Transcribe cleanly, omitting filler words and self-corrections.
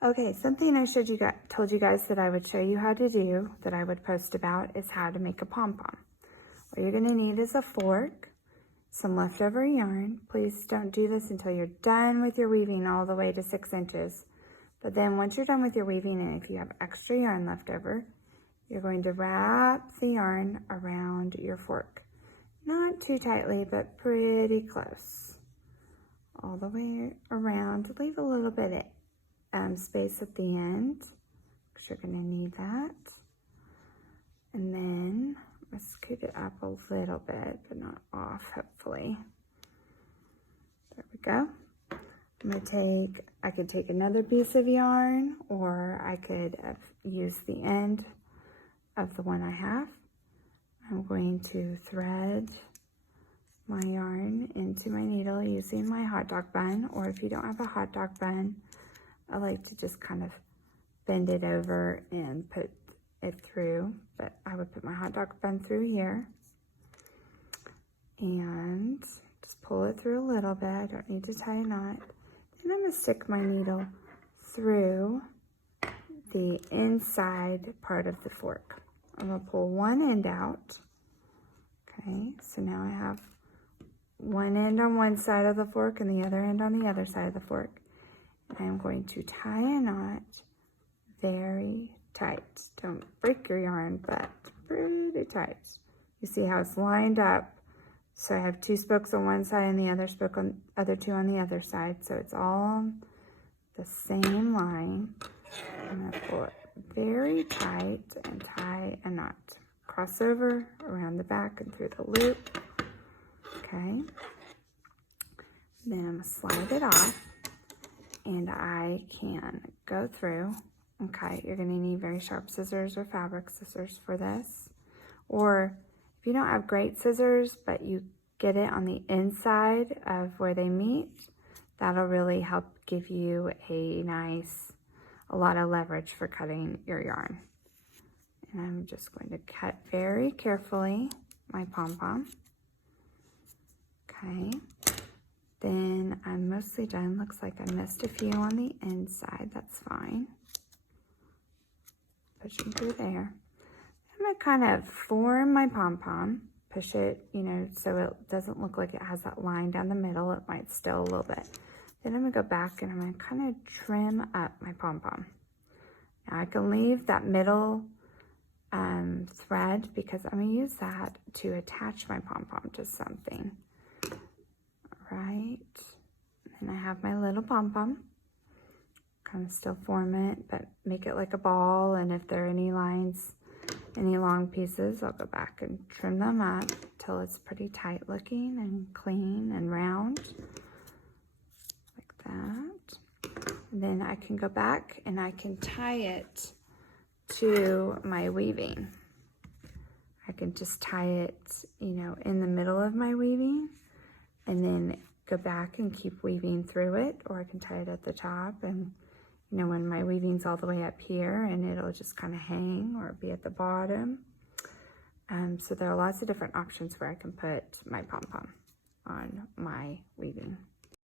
Okay, something I told you guys that I would show you how to do, that I would post about, is how to make a pom-pom. What you're gonna need is a fork, some leftover yarn. Please don't do this until you're done with your weaving all the way to 6 inches. But then once you're done with your weaving, and if you have extra yarn left over, you're going to wrap the yarn around your fork. Not too tightly, but pretty close. All the way around. Leave a little bit of space at the end, because you're gonna need that. And then I'm gonna scoot it up a little bit, but not off, hopefully. There we go. I could take another piece of yarn, or I could use the end of the one I have. I'm going to thread my yarn into my needle using my hot dog bun, or if you don't have a hot dog bun, I like to just kind of bend it over and put it through, but I would put my hot dog bun through here and just pull it through a little bit. I don't need to tie a knot. Then I'm gonna stick my needle through the inside part of the fork. I'm gonna pull one end out. Okay, so now I have one end on one side of the fork and the other end on the other side of the fork. And I'm going to tie a knot very tight. Don't break your yarn, but pretty tight. You see how it's lined up. So I have 2 spokes on one side and the other other 2 on the other side. So it's all the same line. I'm gonna pull it very tight and tie a knot. Cross over around the back and through the loop. Okay. Then I'm gonna slide it off, and I can go through. Okay, you're gonna need very sharp scissors or fabric scissors for this. Or if you don't have great scissors, but you get it on the inside of where they meet, that'll really help give you a lot of leverage for cutting your yarn. And I'm just going to cut very carefully my pom-pom. Okay, then I'm mostly done. Looks like I missed a few on the inside, that's fine. Push them through there. I'm gonna kind of form my pom-pom, push it, so it doesn't look like it has that line down the middle. It might still a little bit. Then I'm gonna go back and I'm gonna kind of trim up my pom-pom. Now I can leave that middle thread because I'm gonna use that to attach my pom-pom to something. All right, and I have my little pom-pom. Kind of still form it, but make it like a ball, and if there are any lines, any long pieces, I'll go back and trim them up till it's pretty tight looking and clean and round, like that. And then I can go back and I can tie it to my weaving. I can just tie it, in the middle of my weaving, and then go back and keep weaving through it, or I can tie it at the top, and when my weaving's all the way up here, and it'll just kind of hang or be at the bottom. So there are lots of different options where I can put my pom-pom on my weaving.